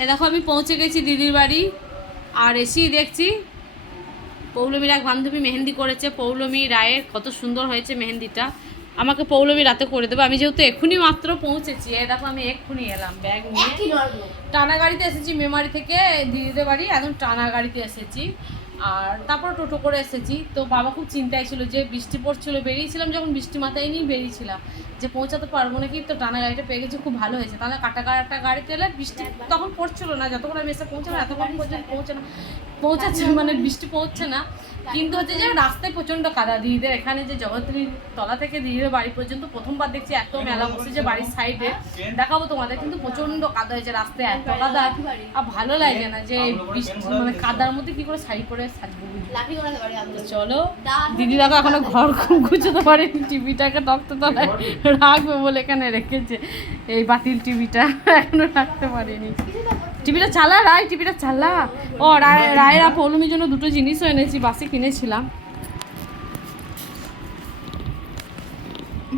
এ দেখো আমি পৌঁছে গেছি দিদির বাড়ি। আর এসেই দেখছি পৌলমীর এক বান্ধবী মেহেন্দি করেছে, পৌলমী রায়ের। কত সুন্দর হয়েছে মেহেন্দিটা। আমাকে পৌলমী রাতে করে দেবে। আমি যেহেতু এক্ষুনি মাত্র পৌঁছেছি, এ দেখো আমি এক্ষুনি এলাম ব্যাগ নিয়ে। টানা গাড়িতে এসেছি মেমারি থেকে দিদিদের বাড়ি, একদম টানা গাড়িতে এসেছি। আর তারপর টোটো করে এসেছি। তো বাবা খুব চিন্তায় ছিল যে বৃষ্টি পড়ছিল, বেরিয়েছিলাম যখন বৃষ্টি মাথায় নিয়ে বেরিয়েছিলাম যে পৌঁছাতে পারবো নাকি। তো টানা গাড়িটা পেয়ে গেছি, খুব ভালো হয়েছে। তাহলে কাটা গাড়িতে এলে বৃষ্টি তখন পড়ছিল না, যতক্ষণ আমি এসে পৌঁছানো এতক্ষণ পর্যন্ত পৌঁছাচ্ছে মানে বৃষ্টি পৌঁছছে না। কিন্তু হচ্ছে যে রাস্তায় প্রচণ্ড কাদা। দিদিদের এখানে যে জগদ্ধাত্রীর তলা থেকে দিদিদের বাড়ি পর্যন্ত প্রথমবার দেখছি এত মেলা বসেছে বাড়ির সাইডে। দেখাবো তোমাদের, কিন্তু প্রচণ্ড কাদা হয়েছে রাস্তায়, এত কাদা। আর ভালো লাগে না যে বৃষ্টি মানে কাদার মধ্যে কি করে শাড়ি পরে সাজবো। চলো, দিদি দেখো এখনো ঘর গুছোতে পারেনি, টিভিটাকে তক্ত তলায় রাখবে বলে এখানে রেখেছে। এই বাতিল টিভিটা এখনো রাখতে পারেনি। টিভিটা চালা রায়, টিভিটা চালা। ও রায়ের আর পৌলমীর জন্য দুটো জিনিসও এনেছি, বাসে কিনেছিলাম।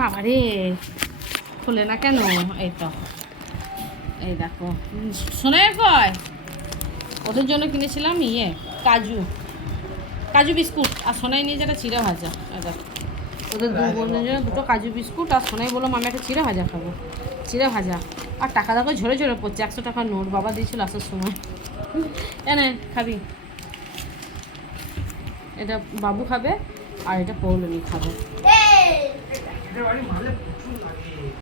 বাবারে খোলে না কেন? এই তো, এই দেখো শোনায় কয় ওদের জন্য কিনেছিলাম কাজু বিস্কুট। আর সোনাই নিয়ে যেটা চিড়া ভাজা। দেখো ওদের দু বোনের জন্য দুটো কাজু বিস্কুট। আর সোনাই বললাম আমি একটা চিড়া ভাজা খাবো, চিড়া ভাজা। আর টাকা দেখো ঝরে ঝরে পড়ছে, 100 টাকার নোট বাবা দিয়েছিল আসার সময়। এনে খাবি, এটা বাবু খাবে আর এটা পৌলমী খাবে।